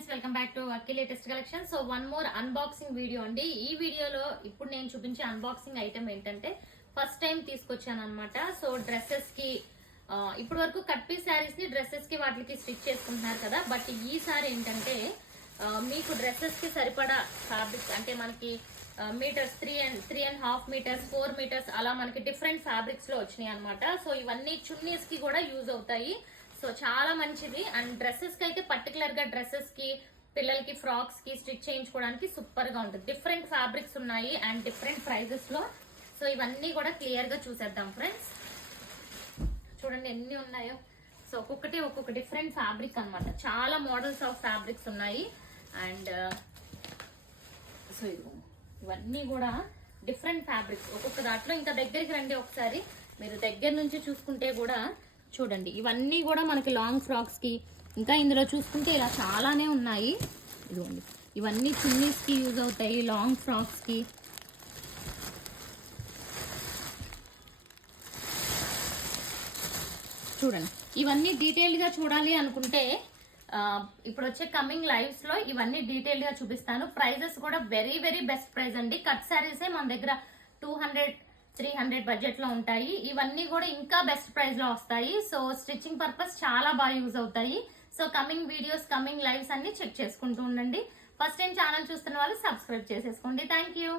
Friends, welcome back to Akki latest collection. So one more unboxing video అండి. ఈ వీడియోలో ఇప్పుడు నేను చూపించే అన్బాక్సింగ్ ఐటమ్ ఏంటంటే ఫస్ట్ టైం తీసుకొచ్చాను అనమాట. సో డ్రెస్సెస్ కి ఇప్పటి వరకు కట్ పీస్ శారీస్ ని డ్రెస్సెస్ కి వాటికి స్టిచ్ చేసుకుంటున్నారు కదా. బట్ ఈసారి ఏంటంటే మీకు డ్రెస్సెస్ కి సరిపడా ఫ్యాబ్రిక్ అంటే మనకి మీటర్స్ 3.5 మీటర్స్ 4 మీటర్స్ అలా మనకి డిఫరెంట్ ఫ్యాబ్రిక్స్ లో వచ్చినాయి అనమాట. సో ఇవన్నీ చున్నీస్ కి కూడా యూజ్ అవుతాయి. సో చాలా మంచిది. అండ్ డ్రెస్సెస్ కి అయితే పర్టికులర్ గా డ్రెస్సెస్ కి పిల్లలకి ఫ్రాక్స్ కి స్టిచ్ చేయించుకోవడానికి సూపర్ గా ఉంటుంది. డిఫరెంట్ ఫ్యాబ్రిక్స్ ఉన్నాయి అండ్ డిఫరెంట్ ప్రైజెస్ లో. సో ఇవన్నీ కూడా క్లియర్ గా చూసేద్దాం ఫ్రెండ్స్. చూడండి ఎన్ని ఉన్నాయో. సో ఒక్కొక్క డిఫరెంట్ ఫ్యాబ్రిక్ అనమాట. చాలా మోడల్స్ ఆఫ్ ఫ్యాబ్రిక్స్ ఉన్నాయి. అండ్ సో ఇవన్నీ కూడా డిఫరెంట్ ఫ్యాబ్రిక్స్ ఒక్కొక్క దాంట్లో. ఇంకా దగ్గరికి రండి ఒకసారి, మీరు దగ్గర నుంచి చూసుకుంటే కూడా చూడండి. ఇవన్నీ కూడా మనకి లాంగ్ ఫ్రాక్స్ కి, ఇంకా ఇందులో చూసుకుంటే ఇలా చాలానే ఉన్నాయి. ఇదిగోండి, ఇవన్నీ చున్నీస్ కి యూజ్ అవుతాయి, లాంగ్ ఫ్రాక్స్ కి. చూడండి, ఇవన్నీ డీటెయిల్డ్ గా చూడాలి అనుకుంటే ఇప్పుడు వచ్చే కమింగ్ లైవ్స్ లో ఇవన్నీ డీటెయిల్ గా చూపిస్తాను. ప్రైజెస్ కూడా వెరీ వెరీ బెస్ట్ ప్రైస్ అండి. కట్ శారీసే మన దగ్గర 200-300 బడ్జెట్ లో ఉంటాయి. ఇవన్నీ కూడా ఇంకా బెస్ట్ ప్రైస్ లో వస్తాయి. సో స్టిచ్చింగ్ పర్పస్ చాలా బాగా యూజ్ అవుతాయి. So coming videos, coming lives అన్ని చెక్ చేసుకుంటూ ఉండండి. ఫస్ట్ టైం ఛానల్ చూస్తున్న వాళ్ళు సబ్స్క్రైబ్ చేసేసుకోండి. Thank you.